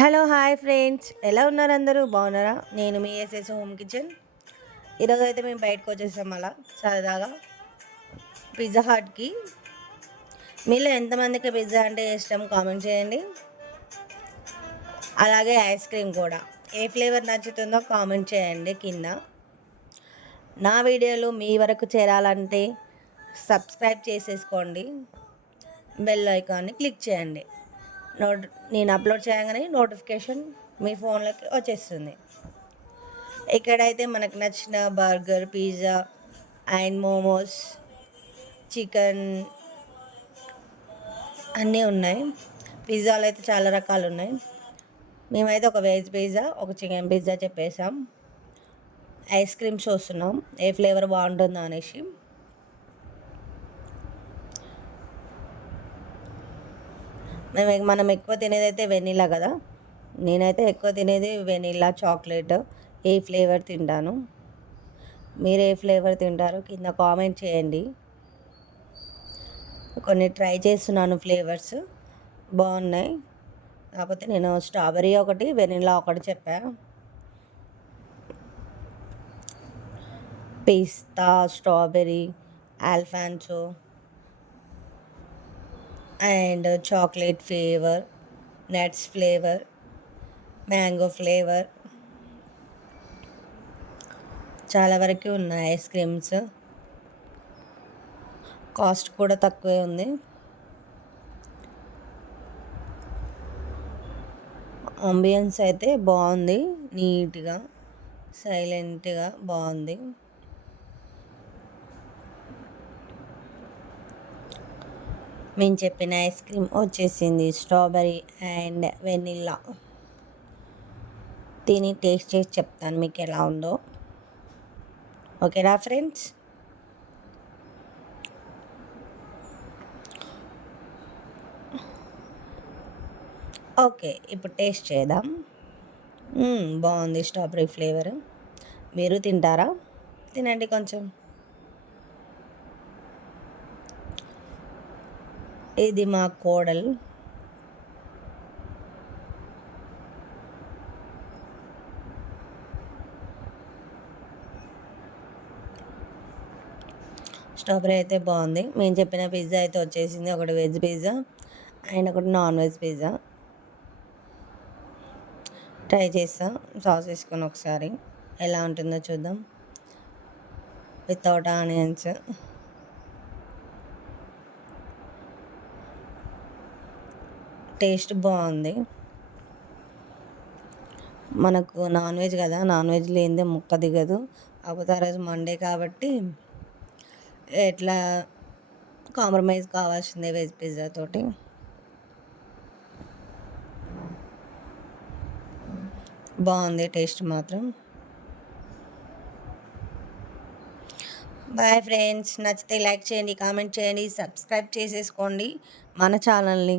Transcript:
Hello hi friends. ఎలా ఉన్నారు అందరూ? బాగున్నారా? నేను మీ ఎస్ఎస్ హోమ్ కిచెన్ ఈరోజు అయితే మేము బయటకు వచ్చేసాం అలా సరదాగా. పిజ్జా హాట్కి మీలో ఎంతమందికి పిజ్జా అంటే ఇష్టం? కామెంట్ చేయండి. అలాగే ఐస్ క్రీమ్ కూడా. ఏ ఫ్లేవర్ నచ్చుతుందో కామెంట్ చేయండి కింద. నా వీడియోలు మీ వరకు చేరాలంటే సబ్స్క్రైబ్ చేసేసుకోండి. బెల్ ఐకాన్ని క్లిక్ చేయండి. నోట్ నేను అప్లోడ్ చేయగానే నోటిఫికేషన్ మీ ఫోన్లోకి వచ్చేస్తుంది. ఇక్కడైతే మనకు నచ్చిన burger pizza and momos chicken అన్నీ ఉన్నాయి. పిజ్జాలు అయితే చాలా రకాలు ఉన్నాయి. మేమైతే ఒక వెజ్ పిజ్జా ఒక చికెన్ పిజ్జా చెప్పేసాం ఐస్ క్రీమ్స్ చూస్తున్నాం. ఏ ఫ్లేవర్ బాగుంటుందో అనేసి. మనం ఎక్కువ తినేది అయితే వెనీలా కదా. నేనైతే ఎక్కువ తినేది వెనీలా చాక్లెట్. ఏ ఫ్లేవర్ తింటాను? మీరు ఏ ఫ్లేవర్ తింటారో? కింద కామెంట్ చేయండి. కొన్ని ట్రై చేస్తున్నాను ఫ్లేవర్స్. బాగున్నాయి. కాకపోతే నేను స్ట్రాబెరీ ఒకటి వెనీలా ఒకటి చెప్పా. Pista strawberry Alphonso and chocolate flavour nuts flavour mango flavour. చాలా వరకు ఉన్నాయి ఐస్ క్రీమ్స్. కాస్ట్ కూడా తక్కువే ఉంది. అంబియన్స్ అయితే బాగుంది నీట్గా సైలెంట్గా బాగుంది. మేము చెప్పిన ఐస్ క్రీమ్ వచ్చేసింది స్ట్రాబెరీ అండ్ వెనిల్లా. తిని టేస్ట్ చేసి చెప్తాను మీకు ఎలా ఉందో. ఓకేనా ఫ్రెండ్స్? ఓకే ఇప్పుడు టేస్ట్ చేద్దాం. బాగుంది స్ట్రాబెరీ ఫ్లేవర్. మీరు తింటారా? తినండి కొంచెం. ఇది మా కోడలు. స్ట్రాబెరీ అయితే బాగుంది. మేము చెప్పిన పిజ్జా అయితే వచ్చేసింది. ఒకటి వెజ్ పిజ్జా అండ్ ఒకటి నాన్ వెజ్ పిజ్జా. ట్రై చేస్తా. సాస్ వేసుకొని ఒకసారి ఎలా ఉంటుందో చూద్దాం. Without onions. టేస్ట్ బాగుంది. మనకు నాన్ వెజ్ కదా నాన్ వెజ్ లేనిదే ముక్క దిగదు. కాకపోతే ఆ రోజు మండే కాబట్టి ఎట్లా కాంప్రమైజ్ కావాల్సిందే వెజ్ పిజ్జా తోటి. బాగుంది టేస్ట్ మాత్రం. బాయ్ ఫ్రెండ్స్ నచ్చితే లైక్ చేయండి కామెంట్ చేయండి సబ్స్క్రైబ్ చేసేసుకోండి మన ఛానల్ని.